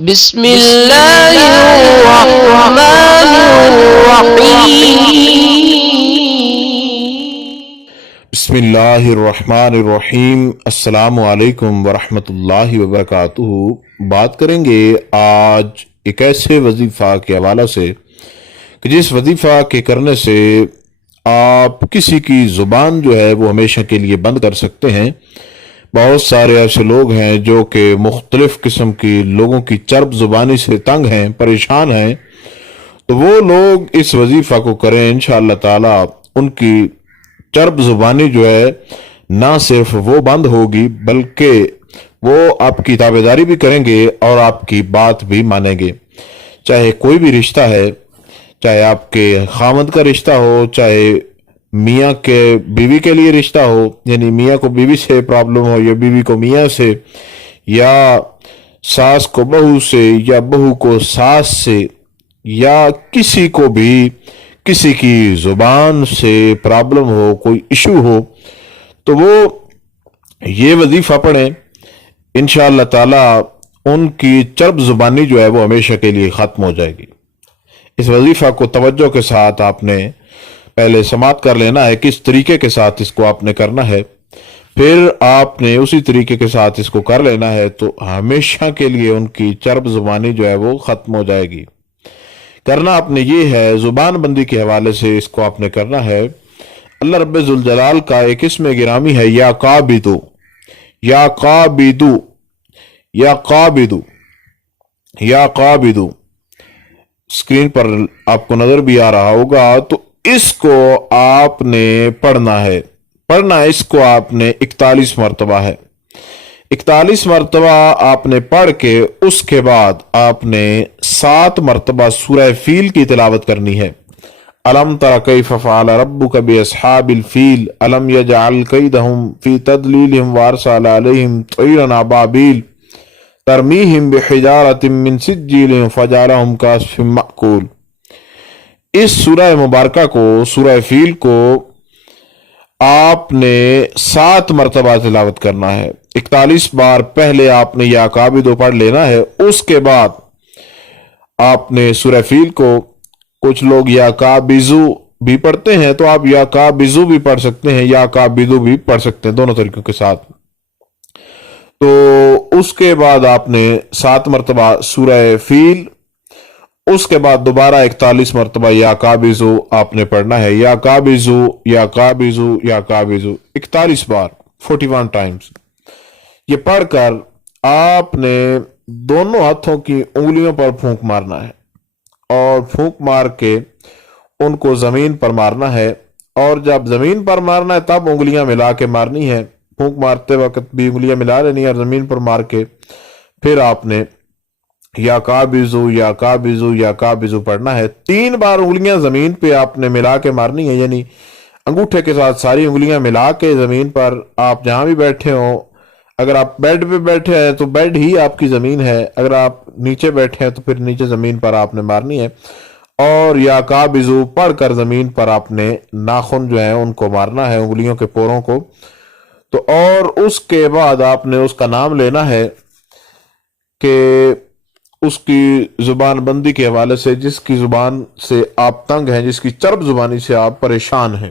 بسم اللہ الرحمن الرحیم۔ بسم اللہ الرحمن الرحیم۔ السلام علیکم ورحمۃ اللہ وبرکاتہ۔ بات کریں گے آج ایک ایسے وظیفہ کے حوالے سے کہ جس وظیفہ کے کرنے سے آپ کسی کی زبان جو ہے وہ ہمیشہ کے لیے بند کر سکتے ہیں۔ بہت سارے ایسے لوگ ہیں جو کہ مختلف قسم کی لوگوں کی چرب زبانی سے تنگ ہیں، پریشان ہیں، تو وہ لوگ اس وظیفہ کو کریں، انشاءاللہ تعالی ان کی چرب زبانی جو ہے نہ صرف وہ بند ہوگی بلکہ وہ آپ کی تابعداری بھی کریں گے اور آپ کی بات بھی مانیں گے۔ چاہے کوئی بھی رشتہ ہے، چاہے آپ کے خامد کا رشتہ ہو، چاہے میاں کے بیوی کے لیے رشتہ ہو، یعنی میاں کو بیوی سے پرابلم ہو یا بیوی کو میاں سے، یا ساس کو بہو سے، یا بہو کو ساس سے، یا کسی کو بھی کسی کی زبان سے پرابلم ہو، کوئی ایشو ہو، تو وہ یہ وظیفہ پڑھیں، انشاءاللہ تعالی ان کی چرب زبانی جو ہے وہ ہمیشہ کے لیے ختم ہو جائے گی۔ اس وظیفہ کو توجہ کے ساتھ آپ نے پہلے سماعت کر لینا ہے، کس طریقے کے ساتھ اس کو آپ نے کرنا ہے، پھر آپ نے اسی طریقے کے ساتھ اس کو کر لینا ہے، تو ہمیشہ کے لیے ان کی چرب زبانی جو ہے وہ ختم ہو جائے گی۔ کرنا آپ نے یہ ہے، زبان بندی کے حوالے سے اس کو آپ نے کرنا ہے۔ اللہ رب ذوالجلال کا ایک اسم گرامی ہے، یا قابدو، یا قابدو، یا قابدو، یا قابدو، اسکرین پر آپ کو نظر بھی آ رہا ہوگا۔ تو اس کو آپ نے پڑھنا ہے، اس کو آپ نے 41 مرتبہ ہے، 41 مرتبہ آپ نے پڑھ کے اس کے بعد آپ نے 7 مرتبہ سورہ فیل کی تلاوت کرنی ہے۔ الم تر کیف فعل ربک باصحاب الفیل الم یجعل کیدہم فی تضلیلہم وارسل علیہم طیرا ابابیل ترمیہم بحجارۃ من سجیل فجعلہم کعصف مأکول۔ اس سورہ مبارکہ کو، سورہ فیل کو آپ نے 7 مرتبہ تلاوت کرنا ہے۔ 41 بار پہلے آپ نے یا قابدو پڑھ لینا ہے، اس کے بعد آپ نے سورہ فیل کو، کچھ لوگ یا قابزو بھی پڑھتے ہیں تو آپ یا قابزو بھی پڑھ سکتے ہیں، یا قابدو بھی پڑھ سکتے ہیں، دونوں طریقوں کے ساتھ۔ تو اس کے بعد آپ نے 7 مرتبہ سورہ فیل، اس کے بعد دوبارہ 41 مرتبہ یا قابزو آپ نے پڑھنا ہے، یا قابزو، یا قابزو، یا قابزو، 41 بار، 41 ٹائمز۔ یہ پڑھ کر آپ نے دونوں ہاتھوں کی انگلیوں پر پھونک مارنا ہے، اور پھونک مار کے ان کو زمین پر مارنا ہے، اور جب زمین پر مارنا ہے تب انگلیاں ملا کے مارنی ہے، پھونک مارتے وقت بھی انگلیاں ملا لینی ہے، اور زمین پر مار کے پھر آپ نے یا قابزو، یا قابزو، یا قابزو پڑھنا ہے۔ 3 بار انگلیاں زمین پہ آپ نے ملا کے مارنی ہے، یعنی انگوٹھے کے ساتھ ساری انگلیاں ملا کے زمین پر، آپ جہاں بھی بیٹھے ہوں، اگر آپ بیڈ پہ بیٹھے ہیں تو بیڈ ہی آپ کی زمین ہے، اگر آپ نیچے بیٹھے ہیں تو پھر نیچے زمین پر آپ نے مارنی ہے، اور یا قابزو پڑھ کر زمین پر آپ نے ناخن جو ہیں ان کو مارنا ہے، انگلیوں کے پوروں کو۔ تو اور اس کے بعد آپ نے اس کا نام لینا ہے کہ اس کی زبان بندی کے حوالے سے، جس کی زبان سے آپ تنگ ہیں، جس کی چرب زبانی سے آپ پریشان ہیں،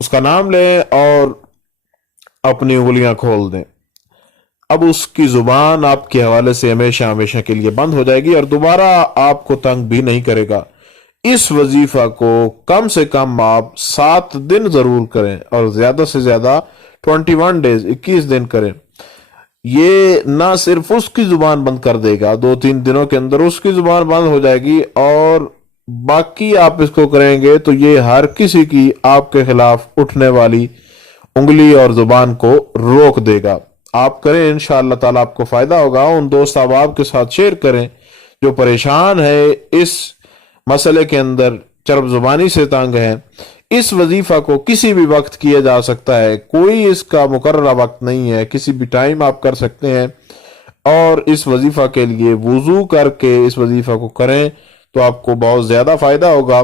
اس کا نام لیں اور اپنی انگلیاں کھول دیں۔ اب اس کی زبان آپ کے حوالے سے ہمیشہ کے لیے بند ہو جائے گی، اور دوبارہ آپ کو تنگ بھی نہیں کرے گا۔ اس وظیفہ کو کم سے کم آپ 7 دن ضرور کریں، اور زیادہ سے زیادہ 21 ڈیز، 21 دن کریں۔ یہ نہ صرف اس کی زبان بند کر دے گا، 2-3 دنوں کے اندر اس کی زبان بند ہو جائے گی، اور باقی آپ اس کو کریں گے تو یہ ہر کسی کی آپ کے خلاف اٹھنے والی انگلی اور زبان کو روک دے گا۔ آپ کریں، انشاءاللہ تعالیٰ آپ کو فائدہ ہوگا۔ ان دوست احباب کے ساتھ شیئر کریں جو پریشان ہے اس مسئلے کے اندر، چرب زبانی سے تنگ ہے۔ اس وظیفہ کو کسی بھی وقت کیا جا سکتا ہے، کوئی اس کا مقررہ وقت نہیں ہے، کسی بھی ٹائم آپ کر سکتے ہیں، اور اس وظیفہ کے لیے وضو کر کے اس وظیفہ کو کریں تو آپ کو بہت زیادہ فائدہ ہوگا،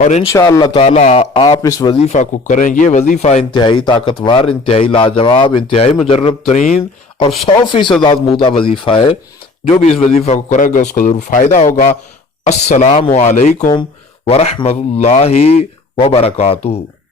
اور انشاءاللہ تعالی آپ اس وظیفہ کو کریں۔ یہ وظیفہ انتہائی طاقتور، انتہائی لاجواب، انتہائی مجرب ترین اور 100% آزمودہ وظیفہ ہے۔ جو بھی اس وظیفہ کو کرے گا اس کو ضرور فائدہ ہوگا۔ السلام علیکم ورحمۃ اللہ وبرکاتہ۔